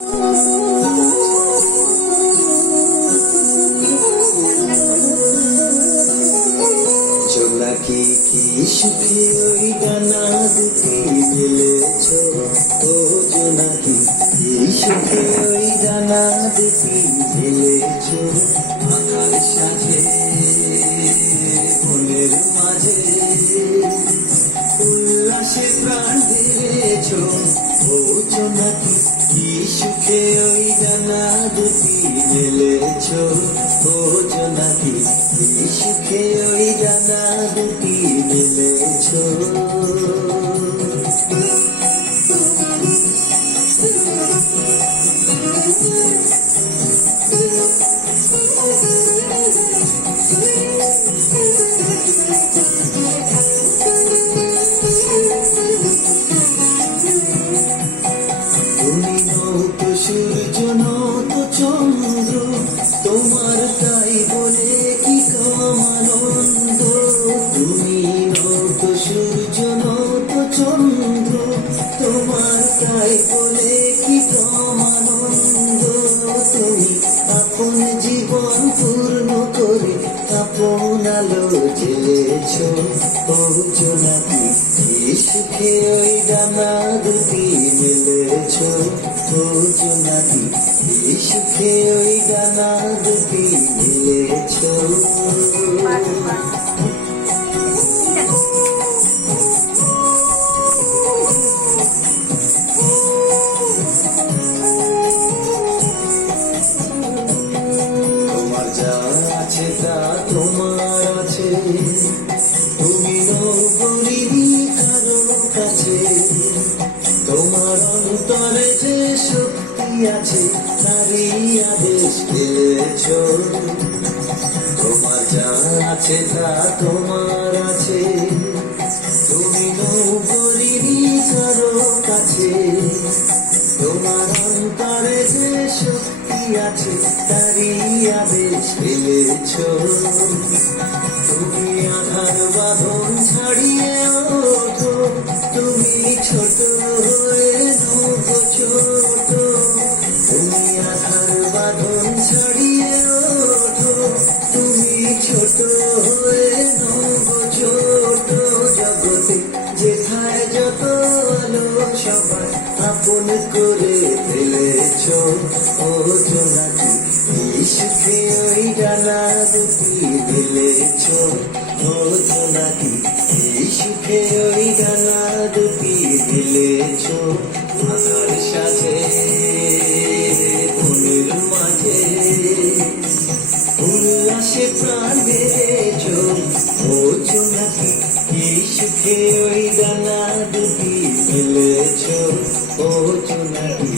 জোনাকি কি সুখে ওই ডানা দুটি মেলেছ, ও জোনাকি কি সুখে ওই ডানা দুটি মেলেছ। আকার সাথে মনের মাঝে উল্লাসে প্রাণ দিয়েছ, ও জোনাকি কি সুখে ওই ডানা দুটি মেলেছ। ও জোনাকি কি সুখে ওই ডানা দুটি মেলেছ। তুমি নত সূর্য নত চন্দ্র, তোমার তাই বলে কি কামানন্দ। তুমি নত সূর্য নত চন্দ্র, তোমার তাই বলে কি কামানন্দ। তুমি আপন জীবন পূর্ণ করে আপন আলো জ্বেলেছ, ও জোনাকি কি সুখে ওই ডানা দুটি মেলেছ। ও জোনাকি কি সুখে ওই ডানা দুটি মেলেছ। তোমার যা আছে তা তোমার আছে, তুমি নগরীরই কারো কাছে। তোমার অন্তরে যে শক্তি আছে তারই আদেশ পেয়েছ। তোমার যা আছে তা তোমার আছে, তুমি নগরীরই কারো কাছে। তোমার অন্তরে যে শক্তি আছে তারই আদেশ পেয়েছ। তুমি আধার বাঁধন ছাড়িয়ে ওঠো, তুমি ছোট হয়ে নৌকো ছোট। তুমি আধার বাঁধন ছাড়িয়ে ওঠো, তুমি ছোট হয়ে নৌকো ছোট। জগতে যেথায় যত আলো সবাই আপন করে ফেলেছ, ও জোনাকি কি সুখে ওই ডানা দুটি মেলেছ। ও জোনাকি কি সুখে ওই ডানা দুটি মেলেছ। আকার সাথে মনের মাঝে উল্লাসে প্রাণ দিয়েছ, ও জোনাকি কি সুখে ওই ডানা দুটি মেলেছ। ও জোনাকি